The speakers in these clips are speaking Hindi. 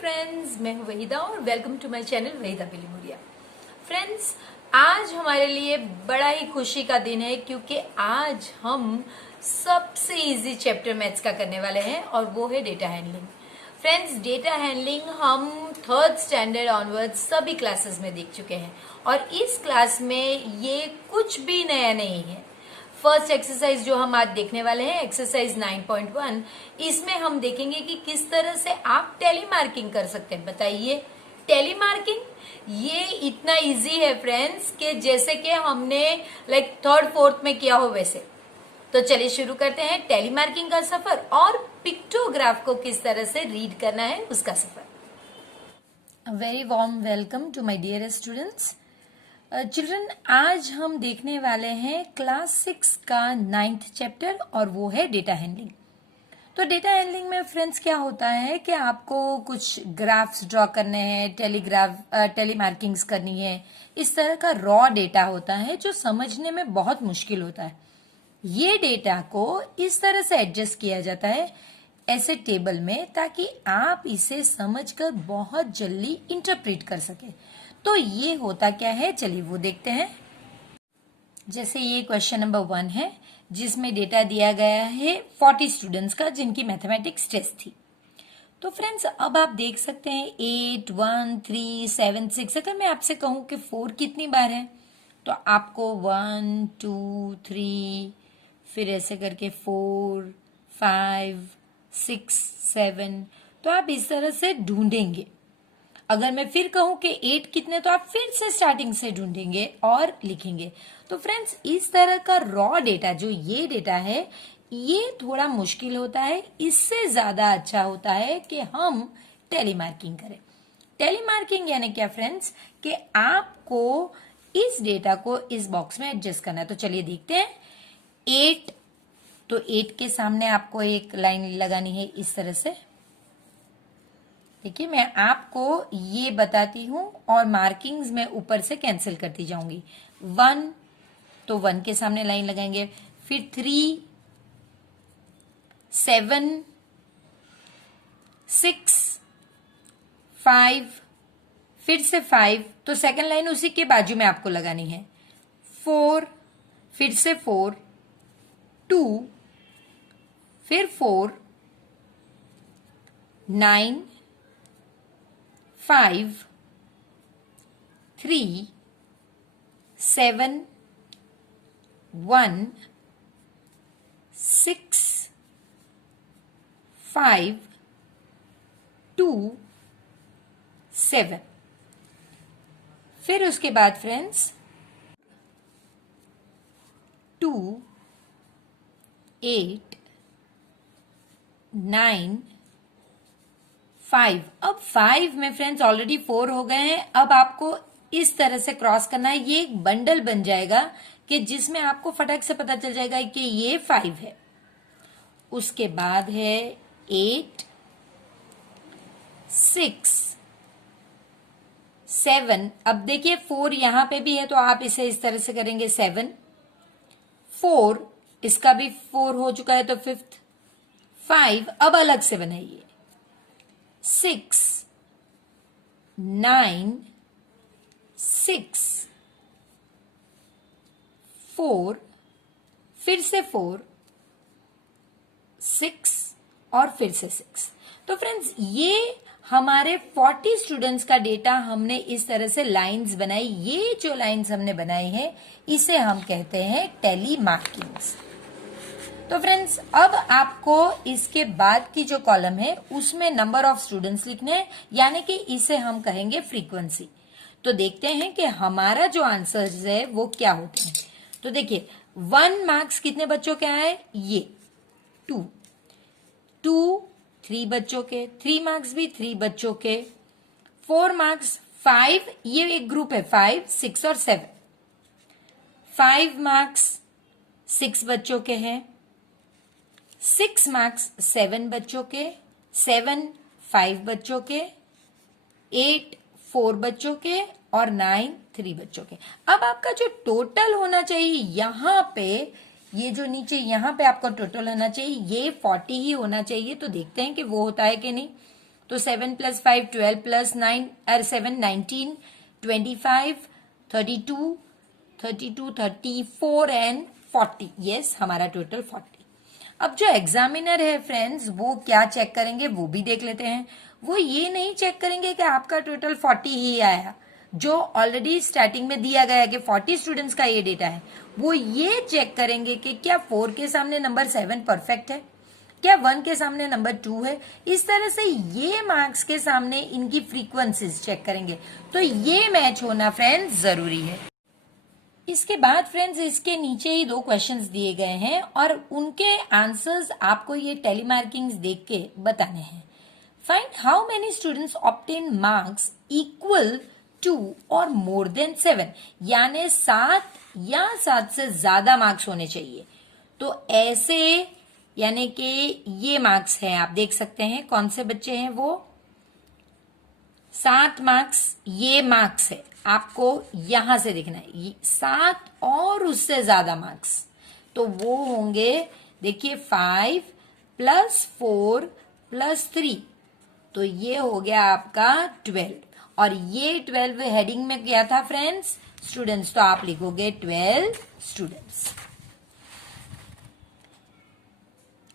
फ्रेंड्स, मैं हूं वहीदा और welcome to my channel Waheeda Bilimoria. Friends, आज हमारे लिए बड़ा ही खुशी का दिन है क्योंकि आज हम सबसे इजी चैप्टर मैथ्स का करने वाले हैं और वो है data handling. Friends, data handling हम थर्ड स्टैंडर्ड ऑनवर्ड्स सभी क्लासेस में देख चुके हैं और इस क्लास में ये कुछ भी नया नहीं है। फर्स्ट एक्सरसाइज जो हम आज देखने वाले हैं, एक्सरसाइज 9.1, इसमें हम देखेंगे कि किस तरह से आप टेली मार्किंग कर सकते हैं। बताइए, टेली मार्किंग ये इतना इजी है फ्रेंड्स कि जैसे कि हमने थर्ड फोर्थ में किया हो वैसे। तो चलिए शुरू करते हैं टेली मार्किंग का सफर और पिक्टोग्राफ को किस तरह से रीड करना है उसका सफर। Very warm welcome to my dear students. Children, आज हम देखने वाले हैं क्लास 6 का 9th चैप्टर और वो है डेटा हैंडलिंग। तो डेटा हैंडलिंग में फ्रेंड्स क्या होता है कि आपको कुछ ग्राफ्स ड्रॉ करने हैं, टेली मार्किंग्स करनी है। इस तरह का रॉ डेटा होता है जो समझने में बहुत मुश्किल होता है। ये डेटा को इस तरह से एडजस्ट किया जाता है ऐसे टेबल में ताकि आप इसे समझकर बहुत जल्दी इंटरप्रेट कर सके। तो ये होता क्या है, चलिए वो देखते हैं। जैसे ये क्वेश्चन नंबर 1 है जिसमें डेटा दिया गया है 40 स्टूडेंट्स का जिनकी मैथमेटिक्स टेस्ट थी। तो फ्रेंड्स, अब आप देख सकते हैं 8, 1, 3, 7, 6। अगर मैं आपसे कहूं कि 4 कितनी बार है तो आपको 1, 2, 3 फिर ऐसे करके 4, 5, 6, 7, तो आप इस तरह से ढूंढेंगे। अगर मैं फिर कहूं कि 8 कितने, तो आप फिर से स्टार्टिंग से ढूंढेंगे और लिखेंगे। तो फ्रेंड्स, इस तरह का रॉ डेटा जो ये डेटा है ये थोड़ा मुश्किल होता है। इससे ज्यादा अच्छा होता है कि हम टेली मार्किंग करें। टेली मार्किंग यानी क्या फ्रेंड्स, कि आपको इस डेटा को इस बॉक्स में एडजस्ट करना है। तो चलिए देखते हैं। 8, तो 8 के सामने आपको एक लाइन लगानी है इस तरह से। देखिए, मैं आपको ये बताती हूं और मार्किंग्स में ऊपर से कैंसिल करती जाऊंगी। 1, तो 1 के सामने लाइन लगाएंगे। फिर 3, 7, 6, 5, फिर से 5, तो सेकंड लाइन उसी के बाजू में आपको लगानी है। 4, फिर से 4, 2, फिर 4, 9, 5, 3, 7, 1, 6, 5, 2, 7। फिर उसके बाद फ्रेंड्स 2, 8, 9, 5। अब 5 में फ्रेंड्स ऑलरेडी 4 हो गए हैं। अब आपको इस तरह से क्रॉस करना है। ये एक बंडल बन जाएगा कि जिसमें आपको फटक से पता चल जाएगा कि ये 5 है। उसके बाद है 8, 6, 7। अब देखिए 4 यहां पे भी है तो आप इसे इस तरह से करेंगे 7, 4, इसका भी 4 हो चुका है तो 5th, 5 अब अलग से बनाइए। 6, 9, 6, 4, फिर से 4, 6 और फिर से 6। तो फ्रेंड्स, ये हमारे 40 स्टूडेंट्स का डेटा हमने इस तरह से लाइंस बनाई। ये जो लाइंस हमने बनाई है इसे हम कहते हैं टेली मार्किंग्स। तो फ्रेंड्स, अब आपको इसके बाद की जो कॉलम है उसमें नंबर ऑफ स्टूडेंट्स लिखने हैं, यानी कि इसे हम कहेंगे फ्रीक्वेंसी। तो देखते हैं कि हमारा जो आंसर है वो क्या होते हैं। तो देखिए 1 मार्क्स कितने बच्चों के आए, ये 2, 3 बच्चों के, 3 मार्क्स भी 3 बच्चों के, 4 मार्क्स 5, ये एक ग्रुप है 5, 6 और 7। 5 मार्क्स 6 बच्चों के हैं। 6 मार्क्स 7 बच्चों के, 7 5 बच्चों के, 8 4 बच्चों के और 9 3 बच्चों के। अब आपका जो टोटल होना चाहिए यहां पे, ये जो नीचे यहां पे आपका टोटल होना चाहिए ये 40 ही होना चाहिए। तो देखते हैं कि वो होता है कि नहीं। तो 7 + 5 12 + 9 7 19 25 32 32 34 एंड 40। यस, हमारा टोटल 40। अब जो एग्जामिनर है फ्रेंड्स, वो क्या चेक करेंगे वो भी देख लेते हैं। वो ये नहीं चेक करेंगे कि आपका टोटल 40 ही आया, जो ऑलरेडी स्टार्टिंग में दिया गया है कि 40 स्टूडेंट्स का ये डेटा है। वो ये चेक करेंगे कि क्या 4 के सामने नंबर 7 परफेक्ट है, क्या 1 के सामने नंबर 2 है। इस तरह से ये मार्क्स के सामने इनकी फ्रीक्वेंसीज चेक करेंगे। तो ये मैच होना फ्रेंड्स जरूरी है। इसके बाद फ्रेंड्स इसके नीचे ही 2 क्वेश्चंस दिए गए हैं और उनके आंसर्स आपको ये टेलीमार्किंग्स देख के बताने हैं। Find how many students obtain marks equal to or more then 7, यानी 7 या 7 से ज्यादा मार्क्स होने चाहिए। तो ऐसे यानी कि ये मार्क्स हैं, आप देख सकते हैं कौन से बच्चे हैं वो। 7 मार्क्स ये मार्क्स है, आपको यहां से देखना है 7 और उससे ज्यादा मार्क्स, तो वो होंगे देखिए 5 + 4 + 3, तो ये हो गया आपका 12। और ये 12 हेडिंग में क्या था फ्रेंड्स, स्टूडेंट्स, तो आप लिखोगे 12 स्टूडेंट्स।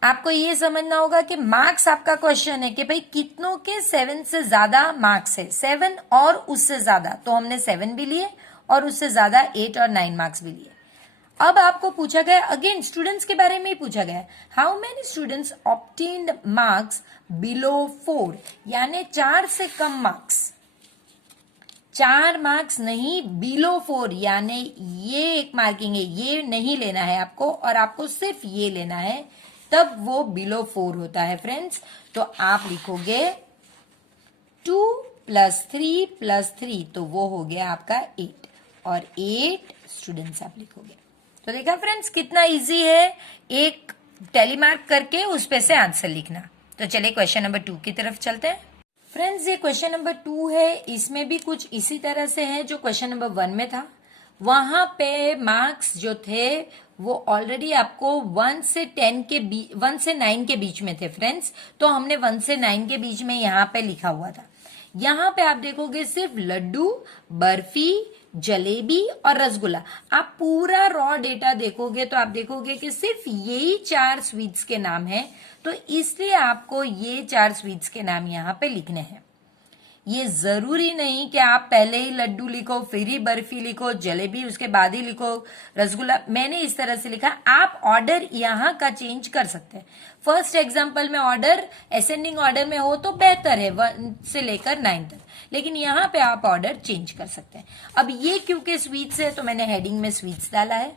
आपको ये समझना होगा कि मार्क्स आपका क्वेश्चन है कि भाई कितनों के 7 से ज्यादा मार्क्स है, 7 और उससे ज्यादा, तो हमने 7 भी लिए और उससे ज्यादा 8 और 9 मार्क्स भी लिए। अब आपको पूछा गया, अगेन स्टूडेंट्स के बारे में ही पूछा गया, how many students obtained marks below 4, यानी 4 से कम मार्क्स, 4 मार्क्स नहीं बिलो 4, यानी ये एक मार्किंग है, ये नहीं लेना है आपको और आपको सिर्फ ये लेना है, तब वो बिलो 4 होता है फ्रेंड्स। तो आप लिखोगे 2 + 3 + 3, तो वो हो गया आपका 8 और 8 स्टूडेंट्स आप लिखोगे। तो देखा फ्रेंड्स कितना इजी है एक टेलीमार्क करके उस पे से आंसर लिखना। तो चलिए क्वेश्चन नंबर 2 की तरफ चलते हैं। फ्रेंड्स ये क्वेश्चन नंबर 2 है, इसमें भी कुछ इसी तरह से है जो क्वेश्चन नंबर 1 में था। वहां पे मार्क्स जो थे वो ऑलरेडी आपको 1 से 9 के बीच में थे फ्रेंड्स, तो हमने 1 से 9 के बीच में यहाँ पे लिखा हुआ था। यहाँ पे आप देखोगे सिर्फ लड्डू, बर्फी, जलेबी और रसगुल्ला। आप पूरा रॉ डेटा देखोगे तो आप देखोगे कि सिर्फ यही 4 स्वीट्स के नाम है, तो इसलिए आपको ये 4 स्वीट्स के नाम यहाँ पे लिखने हैं। ये जरूरी नहीं कि आप पहले ही लड्डू लिखो, फिर ही बर्फी लिखो, जलेबी उसके बाद ही लिखो, रसगुल्ला। मैंने इस तरह से लिखा, आप ऑर्डर यहाँ का चेंज कर सकते हैं। फर्स्ट एग्जाम्पल में ऑर्डर असेंडिंग ऑर्डर में हो तो बेहतर है 1 से लेकर 9 तक, लेकिन यहाँ पे आप ऑर्डर चेंज कर सकते हैं। अब ये क्योंकि स्वीट्स है तो मैंने हेडिंग में स्वीट्स डाला है।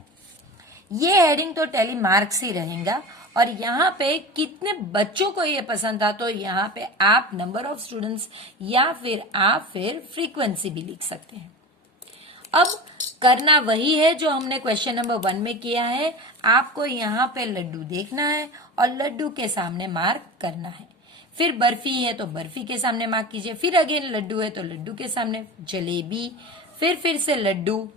ये हेडिंग तो टेली मार्क्स ही रहेगा और यहाँ पे कितने बच्चों को ये पसंद था, तो यहाँ पे आप नंबर ऑफ स्टूडेंट्स या फिर आप फ्रीक्वेंसी भी लिख सकते हैं। अब करना वही है जो हमने क्वेश्चन नंबर 1 में किया है। आपको यहाँ पे लड्डू देखना है और लड्डू के सामने मार्क करना है। फिर बर्फी है तो बर्फी के सामने मार्क कीजिए, फिर अगेन लड्डू है तो लड्डू के सामने, जलेबी, फिर से लड्डू,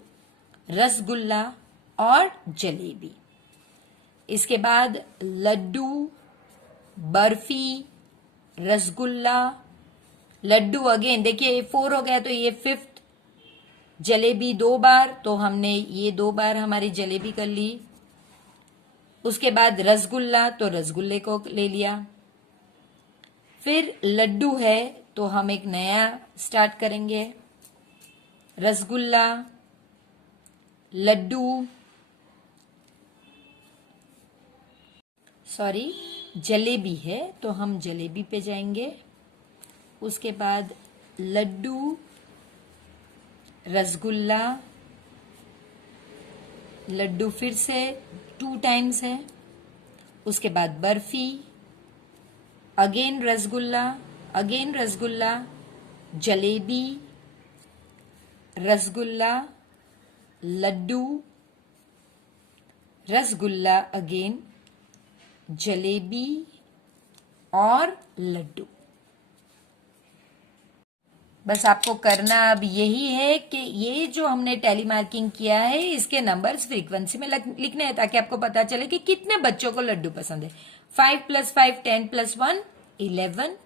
रसगुल्ला और जलेबी। इसके बाद लड्डू, बर्फी, रसगुल्ला, लड्डू अगेन देखिए ये 4 हो गया तो ये 5th, जलेबी 2 बार तो हमने ये 2 बार हमारी जलेबी कर ली। उसके बाद रसगुल्ला तो रसगुल्ले को ले लिया। फिर लड्डू है तो हम एक नया स्टार्ट करेंगे, रसगुल्ला, लड्डू, सॉरी जलेबी है तो हम जलेबी पे जाएंगे। उसके बाद लड्डू, रसगुल्ला, लड्डू फिर से 2 टाइम्स है। उसके बाद बर्फी, अगेन रसगुल्ला, जलेबी, रसगुल्ला, लड्डू, रसगुल्ला अगेन, जलेबी और लड्डू। बस आपको करना अब यही है कि ये जो हमने टेली मार्किंग किया है इसके नंबर्स फ्रीक्वेंसी में लिखने हैं ताकि आपको पता चले कि कितने बच्चों को लड्डू पसंद है। 5 + 5 10 + 1 11,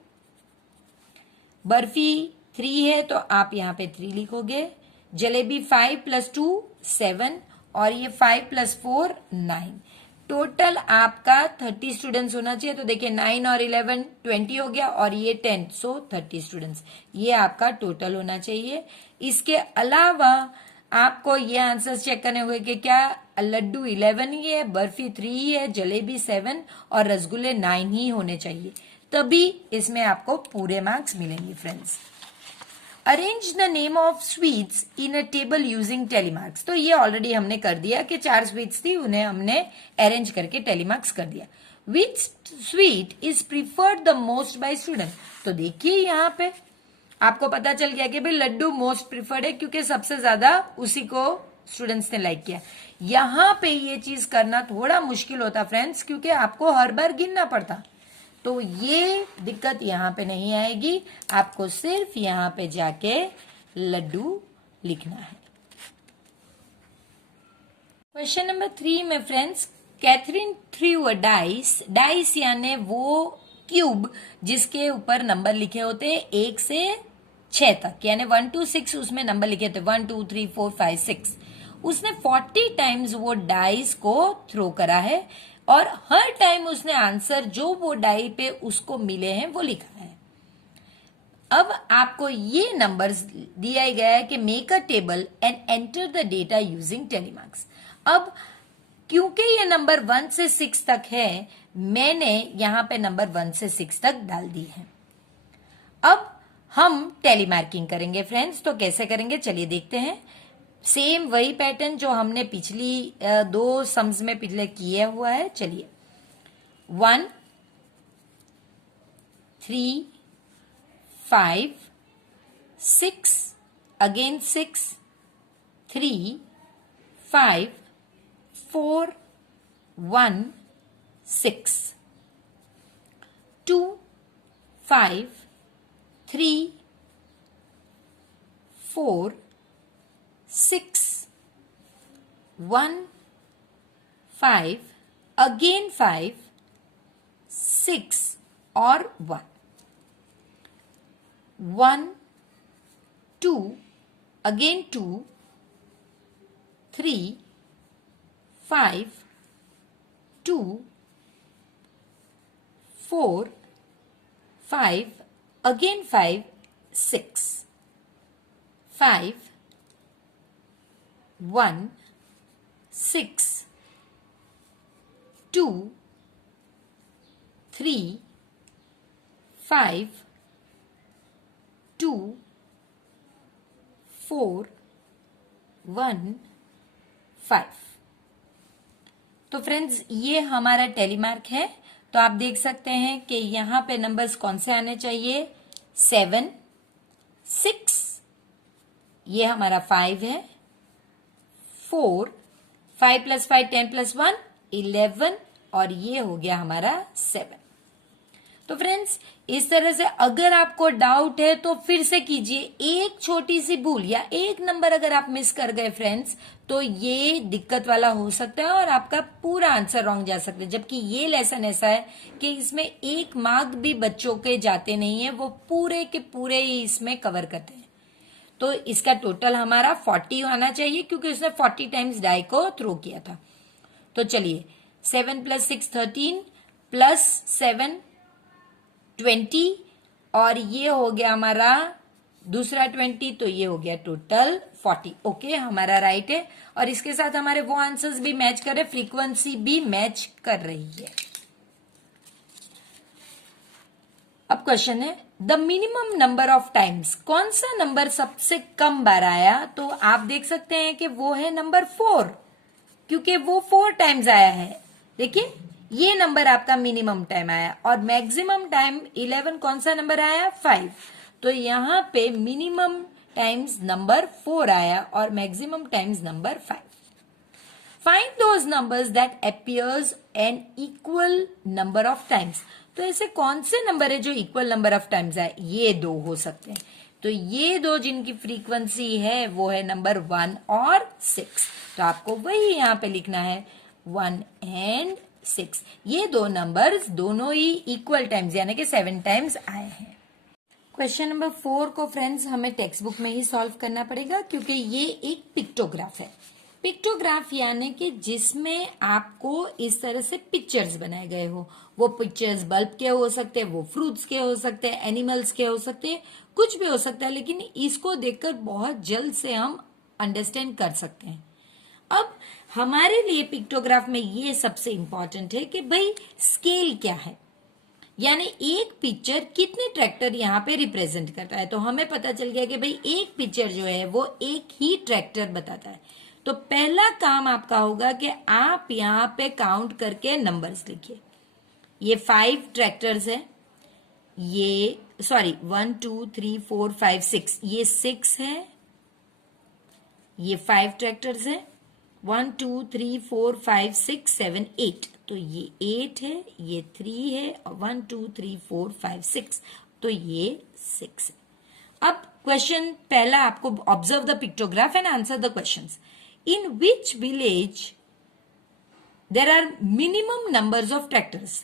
बर्फी 3 है तो आप यहाँ पे 3 लिखोगे। जलेबी 5 + 2 7 और ये 5 + 4 9। टोटल आपका 30 स्टूडेंट्स होना चाहिए। तो देखिए 9 और 11 20 हो गया और ये 10, सो 30 स्टूडेंट्स ये आपका टोटल होना चाहिए। इसके अलावा आपको ये आंसर चेक करने होंगे कि क्या लड्डू 11 ही है, बर्फी 3 ही है, जलेबी 7 और रसगुल्ले 9 ही होने चाहिए, तभी इसमें आपको पूरे मार्क्स मिलेंगे friends. Arrange the name of sweets in a table using telemarks. तो ये ऑलरेडी हमने कर दिया कि 4 स्वीट्स थी, उन्हें हमने अरेंज करके टेलीमार्क्स कर दिया। Which sweet is preferred the most by student. तो देखिए यहाँ पे आपको पता चल गया कि भाई लड्डू मोस्ट प्रीफर्ड है क्योंकि सबसे ज्यादा उसी को स्टूडेंट्स ने लाइक किया। यहाँ पे ये चीज करना थोड़ा मुश्किल होता फ्रेंड्स, क्योंकि आपको हर बार गिनना पड़ता। तो ये दिक्कत यहाँ पे नहीं आएगी, आपको सिर्फ यहाँ पे जाके लड्डू लिखना है। क्वेश्चन नंबर 3 में friends, Catherine threw a dice. Dice यानी वो क्यूब जिसके ऊपर नंबर लिखे होते हैं 1 से 6 तक, यानी 1 to 6 उसमें नंबर लिखे थे 1 2 3 4 5 6। उसने 40 टाइम्स वो डाइस को थ्रो करा है और हर टाइम उसने आंसर जो वो डाई पे उसको मिले हैं वो लिखा है। अब आपको ये नंबर्स दिया गया है कि make a table and enter the data using telemarks. अब क्योंकि ये नंबर 1 से 6 तक है, मैंने यहां पे नंबर 1 से 6 तक डाल दी है। अब हम टेलीमार्किंग करेंगे फ्रेंड्स, तो कैसे करेंगे चलिए देखते हैं। सेम वही पैटर्न जो हमने पिछली 2 सम्स में पिछले किया हुआ है। चलिए 1 3 5 6 अगेन 6 3 5 4 1 6 2 5 3 4 6 1 5 अगेन 5 6 और 1 1 2 अगेन 2 3 5 2 4 5 अगेन 5 6 5 1 6 2 3 5 2 4 1 5। तो फ्रेंड्स ये हमारा टेलीमार्क है। तो आप देख सकते हैं कि यहां पे नंबर्स कौन से आने चाहिए, 7 6, ये हमारा 5 है, 4 5 + 5 10 + 1 11 और ये हो गया हमारा 7। तो फ्रेंड्स इस तरह से अगर आपको डाउट है तो फिर से कीजिए। एक छोटी सी भूल या एक नंबर अगर आप मिस कर गए फ्रेंड्स तो ये दिक्कत वाला हो सकता है और आपका पूरा आंसर रॉन्ग जा सकता है। जबकि ये लेसन ऐसा है कि इसमें एक मार्क भी बच्चों के जाते नहीं है, वो पूरे के पूरे ही इसमें कवर करते हैं। तो इसका टोटल हमारा 40 आना चाहिए क्योंकि उसने 40 टाइम्स डाई को थ्रो किया था। तो चलिए 7 + 6 13 + 7 20 और ये हो गया हमारा दूसरा 20, तो ये हो गया टोटल 40। ओके हमारा राइट है और इसके साथ हमारे वो आंसर्स भी मैच कर रहे, फ्रीक्वेंसी भी मैच कर रही है। अब क्वेश्चन है the minimum number of times. कौन सा नंबर सबसे कम बार आया? तो आप देख सकते हैं कि वो है नंबर 4, क्योंकि वो 4 टाइम्स आया है। देखिए ये नंबर आपका मिनिमम टाइम आया और मैक्सिमम टाइम 11 कौन सा नंबर आया, 5। तो यहां पे मिनिमम टाइम्स नंबर 4 आया और maximum times number 5। Find those numbers that appears an equal number of times. तो ऐसे कौन से नंबर है जो इक्वल नंबर ऑफ टाइम्स आए? ये 2 हो सकते हैं। तो ये 2 जिनकी फ्रीक्वेंसी है वो है नंबर 1 और 6। तो आपको वही यहां पे लिखना है 1 एंड 6। ये 2 नंबर्स दोनों ही इक्वल टाइम्स यानी कि 7 टाइम्स आए हैं। क्वेश्चन नंबर 4 को फ्रेंड्स हमें टेक्स्ट बुक में ही सॉल्व करना पड़ेगा क्योंकि ये एक पिक्टोग्राफ है। पिक्टोग्राफ यानी कि जिसमें आपको इस तरह से पिक्चर्स बनाए गए हो। वो पिक्चर्स बल्ब के हो सकते हैं, वो फ्रूट्स के हो सकते हैं, एनिमल्स के हो सकते हैं, कुछ भी हो सकता है, लेकिन इसको देखकर बहुत जल्द से हम अंडरस्टैंड कर सकते हैं। अब हमारे लिए पिक्टोग्राफ में ये सबसे इंपॉर्टेंट है कि भाई स्केल क्या है, यानी एक पिक्चर कितने ट्रैक्टर यहाँ पे रिप्रेजेंट करता है। तो हमें पता चल गया कि भाई एक पिक्चर जो है वो एक ही ट्रैक्टर बताता है। तो पहला काम आपका होगा कि आप यहाँ पे काउंट करके नंबर्स लिखिए। ये 5 ट्रैक्टर्स है, ये 1 2 3 4 5 6, ये 6 है, ये 5 ट्रैक्टर्स है, 1 2 3 4 5 6 7 8, तो ये 8 है, ये 3 है, और 1 2 3 4 5 6, तो ये 6 है। अब क्वेश्चन पहला आपको observe the pictograph and answer the questions. In which village there are minimum numbers of tractors.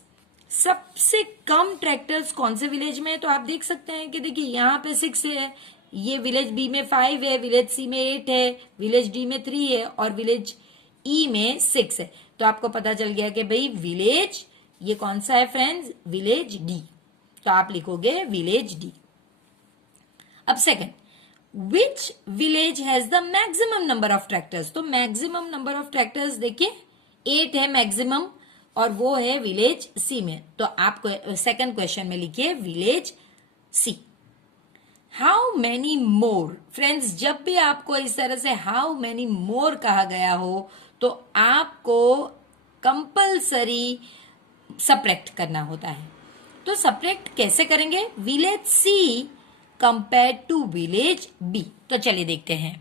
सबसे कम ट्रैक्टर्स कौन से विलेज में है? तो आप देख सकते हैं कि देखिए यहाँ पे 6 है, ये विलेज बी में 5 है, विलेज सी में 8 है, विलेज डी में 3 है, और विलेज ई में 6 है। तो आपको पता चल गया कि भाई विलेज ये कौन सा है फ्रेंड्स? Village D. तो आप लिखोगे विलेज डी। अब second, which village has the maximum number of tractors. तो मैक्सिमम नंबर ऑफ ट्रैक्टर्स देखिए 8 है मैक्सिमम, और वो है विलेज सी में। तो आप सेकंड क्वेश्चन में लिखिए village C. How many more. Friends जब भी आपको इस तरह से हाउ मैनी मोर कहा गया हो तो आपको कंपल्सरी सब्ट्रैक्ट करना होता है। तो सब्ट्रैक्ट कैसे करेंगे? Village C compare to village B. तो चलिए देखते हैं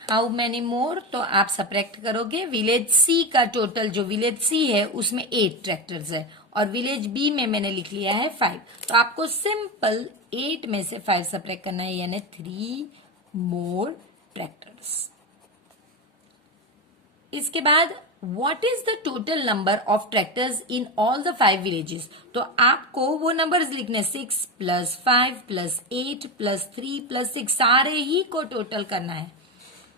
हाउ मैनी मोर। तो आप सब्ट्रैक्ट करोगे, विलेज सी का टोटल जो विलेज सी है उसमें 8 ट्रैक्टर्स है, और विलेज बी में मैंने लिख लिया है 5। तो आपको सिंपल 8 में से 5 सब्ट्रैक्ट करना है, यानी 3 मोर ट्रैक्टर्स। इसके बाद what is the total number of tractors in all the 5 villages. तो आपको वो नंबर्स लिखने 6 + 5 + 8 + 3 + 6 सारे ही को टोटल करना है।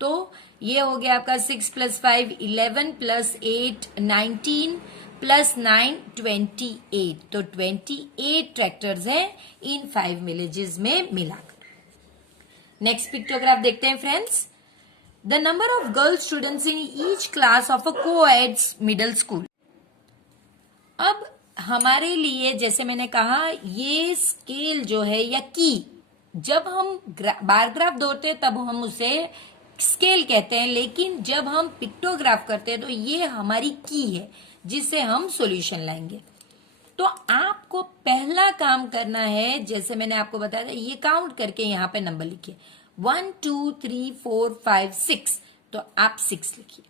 तो ये हो गया आपका 6 + 5 11 + 8 19 + 9 28। तो 28 ट्रैक्टर्स हैं इन 5 विलेजेस में मिलाकर। नेक्स्ट पिक्टोग्राफ देखते हैं friends. The number of girl students in each class of a co-ed middle school. अब हमारे लिए जैसे मैंने कहा ये स्केल जो है या की, जब हम बार ग्राफ दौड़ते हैं तब हम उसे स्केल कहते हैं, लेकिन जब हम पिक्टोग्राफ करते हैं तो ये हमारी की है जिससे हम सॉल्यूशन लाएंगे। तो आपको पहला काम करना है, जैसे मैंने आपको बताया था, ये काउंट करके यहाँ पे नंबर लिखिए 1 2 3 4 5 6। तो आप 6 लिखिए।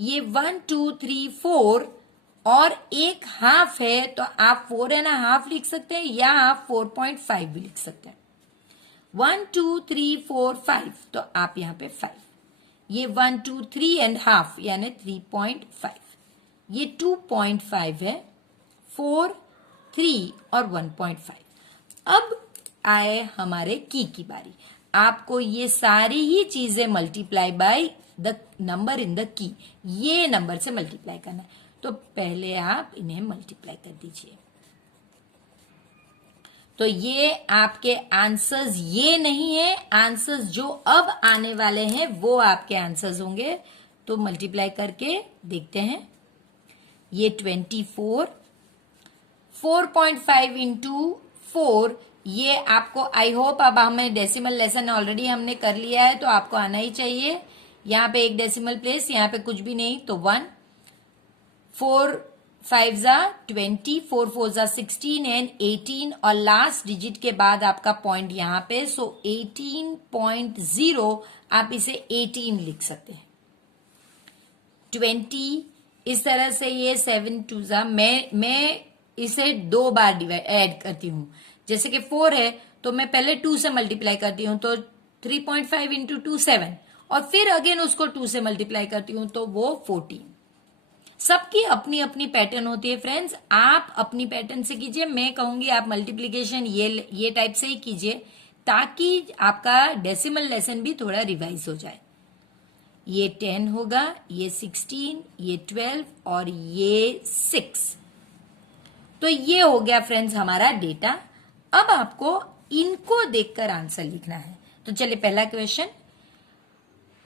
ये 1 2 3 4 और एक हाफ है, तो आप 4.5 लिख सकते हैं, या आप 4.5 भी लिख सकते हैं। 1 2 3 4 5, तो आप यहाँ पे 5। ये 1 2 3.5 यानी 3.5। ये 2.5 है, 4 3 और 1.5। अब आए हमारे की बारी। आपको ये सारी ही चीजें multiply by the number in the key, ये नंबर से मल्टीप्लाई करना है। तो पहले आप इन्हें मल्टीप्लाई कर दीजिए। तो ये आपके आंसर्स ये नहीं है, आंसर्स जो अब आने वाले हैं वो आपके आंसर्स होंगे। तो मल्टीप्लाई करके देखते हैं। ये 24, 4.5 इंटू 4, ये आपको आई होप, अब हमें डेसिमल लेसन ऑलरेडी हमने कर लिया है तो आपको आना ही चाहिए। यहाँ पे एक डेसिमल प्लेस, यहाँ पे कुछ भी नहीं, तो 1, 4 5 जा 20, 4 4 जा 16 एंड 18, और लास्ट डिजिट के बाद आपका पॉइंट यहाँ पे, सो 18.0 आप इसे 18 लिख सकते हैं। 20 इस तरह से, ये 7 2 जा, मैं इसे 2 बार ऐड करती हूँ। जैसे कि 4 है तो मैं पहले 2 से मल्टीप्लाई करती हूँ, तो 3.5 इंटू 2 7, और फिर अगेन उसको 2 से मल्टीप्लाई करती हूँ तो वो 14। सबकी अपनी अपनी पैटर्न होती है फ्रेंड्स, आप अपनी पैटर्न से कीजिए, मैं कहूंगी आप मल्टीप्लीकेशन ये टाइप से ही कीजिए, ताकि आपका डेसिमल लेसन भी थोड़ा रिवाइज हो जाए। ये 10 होगा, ये 16, ये 12 और ये 6। तो ये हो गया फ्रेंड्स हमारा डेटा। अब आपको इनको देखकर आंसर लिखना है। तो चलिए पहला question,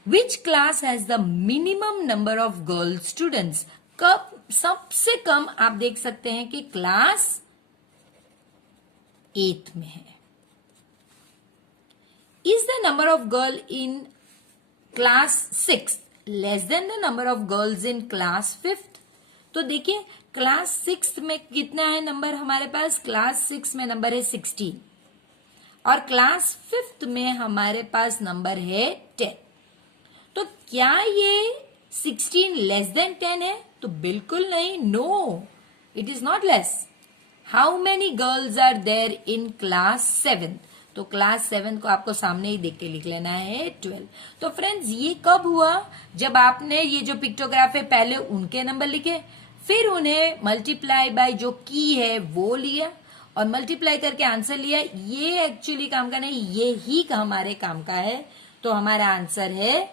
which class has the minimum number of girl students. कब सबसे कम आप देख सकते हैं कि क्लास 8th में है। Is the number of girl in class 6 less than the number of girls in class 5th। तो देखिए क्लास 6th में कितना है नंबर हमारे पास, क्लास 6 में नंबर है 16 और क्लास 5th में हमारे पास नंबर है 10। तो क्या ये 16 लेस देन 10 है? तो बिल्कुल नहीं, no, it is not less. How many girls are there in class 7? तो क्लास 7 को आपको सामने ही देख के लिख लेना है 12। तो फ्रेंड्स ये कब हुआ, जब आपने ये जो पिक्टोग्राफ है पहले उनके नंबर लिखे, फिर उन्हें मल्टीप्लाई बाय जो की है वो लिया और मल्टीप्लाई करके आंसर लिया। ये एक्चुअली काम का नहीं, ये ही हमारे काम का है। तो हमारा आंसर है,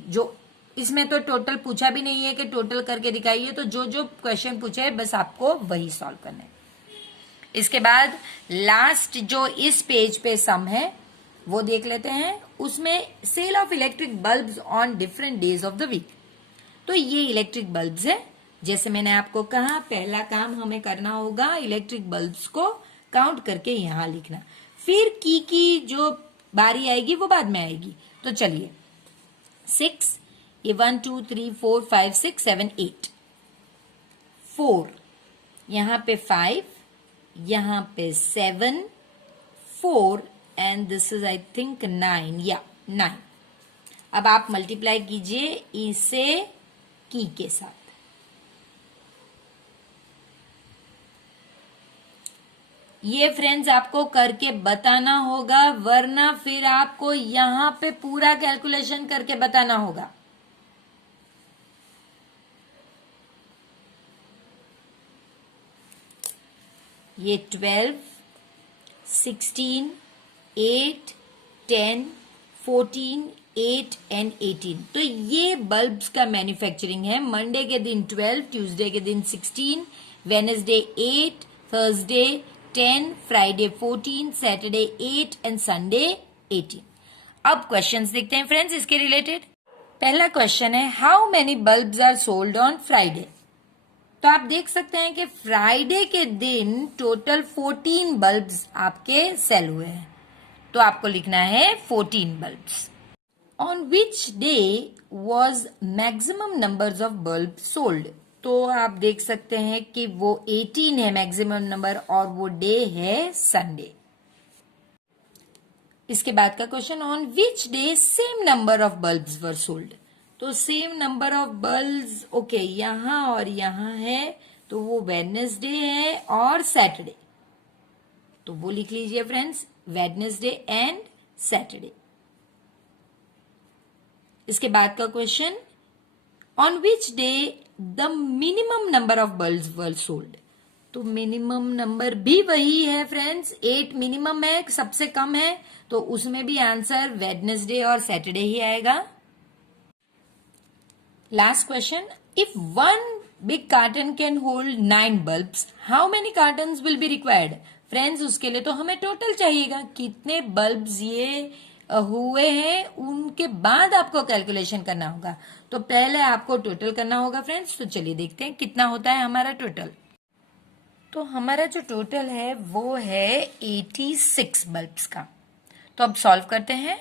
जो इसमें तो टोटल पूछा भी नहीं है कि टोटल करके दिखाइए, तो जो जो क्वेश्चन पूछे है बस आपको वही सॉल्व करना है। इसके बाद लास्ट जो इस पेज पे सम है वो देख लेते हैं। उसमें sale of electric bulbs on different days of the week. तो ये इलेक्ट्रिक बल्ब्स है, जैसे मैंने आपको कहा पहला काम हमें करना होगा इलेक्ट्रिक बल्ब्स को काउंट करके यहां लिखना, फिर की जो बारी आएगी वो बाद में आएगी। तो चलिए 6, ये 1 2 3 4 5 6 7 8, 4 यहां पे 5, यहां पे 7, 4 and this is I think 9, या 9। अब आप मल्टीप्लाई कीजिए इसे की के साथ। ये फ्रेंड्स आपको करके बताना होगा, वरना फिर आपको यहां पे पूरा कैलकुलेशन करके बताना होगा। ये 12, 16, 8, 10, 14, 8 एंड 18। तो ये बल्ब्स का मैन्युफैक्चरिंग है। मंडे के दिन 12, ट्यूसडे के दिन 16, Wednesday 8, Thursday 10, Friday 14, Saturday 8 and Sunday 18। अब क्वेश्चंस देखते हैं फ्रेंड्स इसके रिलेटेड। पहला क्वेश्चन है, how many bulbs are sold on Friday. तो आप देख सकते हैं कि फ्राइडे के दिन टोटल 14 बल्ब्स आपके सेल हुए हैं। तो आपको लिखना है 14 bulbs. On which day was maximum numbers of bulb sold. तो आप देख सकते हैं कि वो 18 है मैक्सिमम नंबर और वो डे है संडे। इसके बाद का question, on which day same number of bulbs were sold. तो same number of bulbs okay यहां और यहां है, तो वो वेडनेसडे है और सैटरडे। तो वो लिख लीजिए फ्रेंड्स, वेडनेसडे एंड सैटरडे। इसके बाद का question, on which day the minimum number of bulbs were sold. तो मिनिमम नंबर भी वही है फ्रेंड्स, 8 मिनिमम है, सबसे कम है, तो उसमें भी आंसर वेडनेसडे और सैटरडे ही आएगा। Last question, if one big carton can hold 9 bulbs, how many cottons will be required. Friends उसके लिए तो हमें टोटल चाहिएगा, कितने बल्ब्स ये हुए हैं उनके बाद आपको कैलकुलेशन करना होगा। तो पहले आपको टोटल करना होगा फ्रेंड्स। तो चलिए देखते हैं कितना होता है हमारा टोटल। तो हमारा जो टोटल है वो है 86 बल्ब्स का। तो अब सॉल्व करते हैं।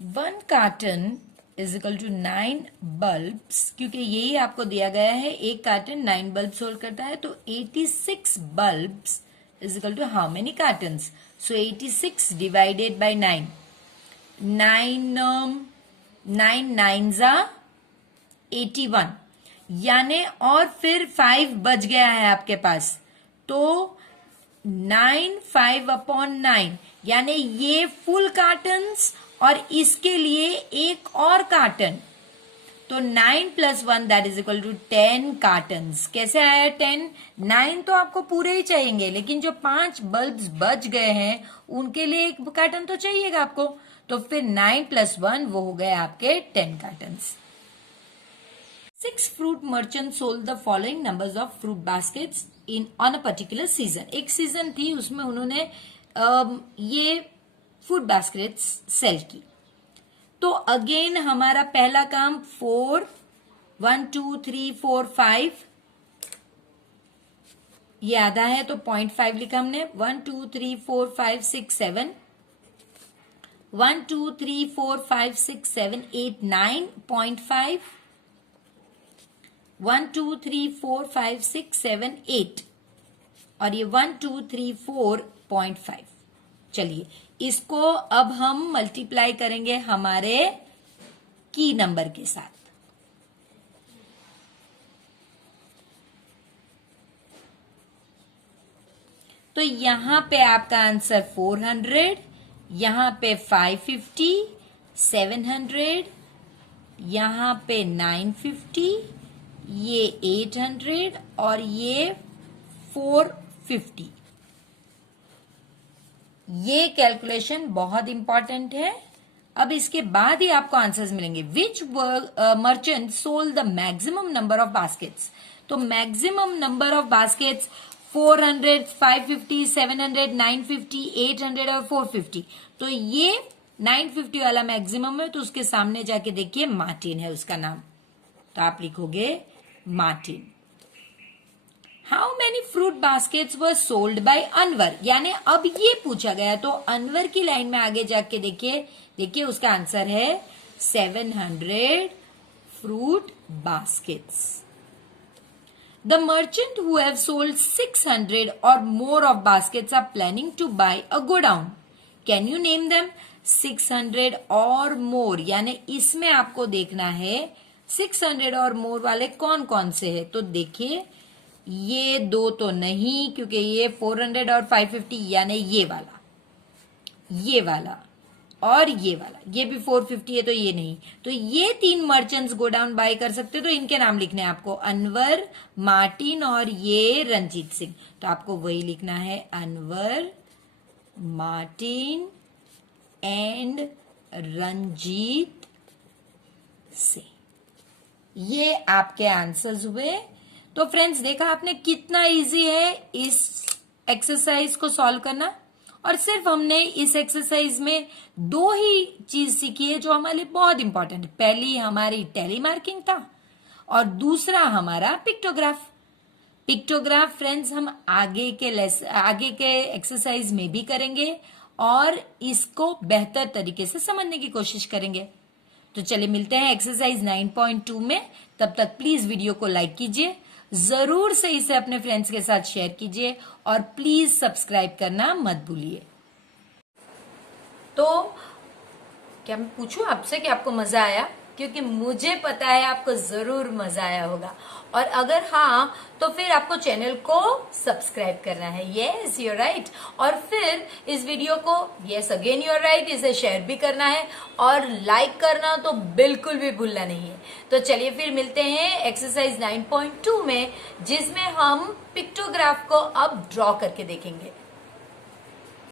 1 carton is equal to 9 bulbs, क्योंकि यही आपको दिया गया है, एक कार्टन 9 बल्ब सोल्ड करता है। तो 86 bulbs is equal to how many cartons. So 86 divided by 9, 9 9s 81, यानी और फिर 5 बच गया है आपके पास। तो 9 5/9, यानी ये फुल कार्टन्स और इसके लिए एक और कार्टन। तो 9 + 1 that is equal to 10 cartons. कैसे आया 10? 9 तो आपको पूरे ही चाहिए, लेकिन जो 5 बल्ब्स बच गए हैं उनके लिए एक कार्टन तो चाहिएगा आपको। तो फिर 9 + 1 वो हो गए आपके 10 cottons. 6 fruit merchants sold the following numbers of fruit baskets in on a particular season। एक सीजन थी, उसमें उन्होंने ये फ्रूट बास्केट्स सेल की। तो अगेन हमारा पहला काम 4, 1 2 3 4 5 ये आधा है तो 0.5 लिखा हमने। 1 2 3 4 5 6 7 1 2 3 4 5 6 7 8 9 0.5 1 2 3 4 5 6 7 8 और ये 1 2 3 4.5। चलिए इसको अब हम मल्टीप्लाई करेंगे हमारे की नंबर के साथ। तो यहां पे आपका आंसर 400, यहां पे 550, 700, यहां पे 950, ये 800 और ये 450। ये कैलकुलेशन बहुत इंपॉर्टेंट है। अब इसके बाद ही आपको आंसर्स मिलेंगे। Which merchant sold the maximum number of baskets. तो मैक्सिमम नंबर ऑफ बास्केट्स 400, 550, 700, 950, 800 और 450। तो ये 950 वाला मैक्सिमम है, तो उसके सामने जाके देखिए मार्टिन है उसका नाम, तो आप लिखोगे Martin. How many fruit baskets were sold by Anwar. यानी अब ये पूछा गया, तो अनवर की लाइन में आगे जाके देखिए उसका आंसर है 700 fruit baskets. The merchant who have sold 600 or more of baskets are planning to buy a godown. Can you name them? 600 or मोर, यानी इसमें आपको देखना है 600 और मोर वाले कौन कौन से है। तो देखिए ये दो तो नहीं, क्योंकि ये 400 और 550, यानी ये वाला और ये वाला, ये भी 450 है तो ये नहीं। तो ये 3 मर्चेंट्स गोडाउन बाय कर सकते, तो इनके नाम लिखने हैं आपको, अनवर, मार्टिन और ये रंजीत सिंह। तो आपको वही लिखना है, अनवर, मार्टिन एंड रंजीत सिंह। ये आपके आंसर्स हुए। तो फ्रेंड्स देखा आपने कितना इजी है इस एक्सरसाइज को सॉल्व करना। और सिर्फ हमने इस एक्सरसाइज में 2 ही चीज सीखी है जो हमारे लिए बहुत इंपॉर्टेंट है। पहली हमारी टैली मार्किंग था और दूसरा हमारा पिक्टोग्राफ। पिक्टोग्राफ फ्रेंड्स हम आगे के एक्सरसाइज में भी करेंगे और इसको बेहतर तरीके से समझने की कोशिश करेंगे। तो चलिए मिलते हैं एक्सरसाइज 9.2 में। तब तक प्लीज वीडियो को लाइक कीजिए, जरूर से इसे अपने फ्रेंड्स के साथ शेयर कीजिए और प्लीज सब्सक्राइब करना मत भूलिए। तो क्या मैं पूछूं आपसे कि आपको मजा आया? क्योंकि मुझे पता है आपको जरूर मजा आया होगा, और अगर हाँ तो फिर आपको चैनल को सब्सक्राइब करना है। Yes you are right. और फिर इस वीडियो को, yes again you are right, इसे शेयर भी करना है और लाइक करना तो बिल्कुल भी भूलना नहीं है। तो चलिए फिर मिलते हैं एक्सरसाइज 9.2 में, जिसमें हम पिक्टोग्राफ को अब ड्रॉ करके देखेंगे।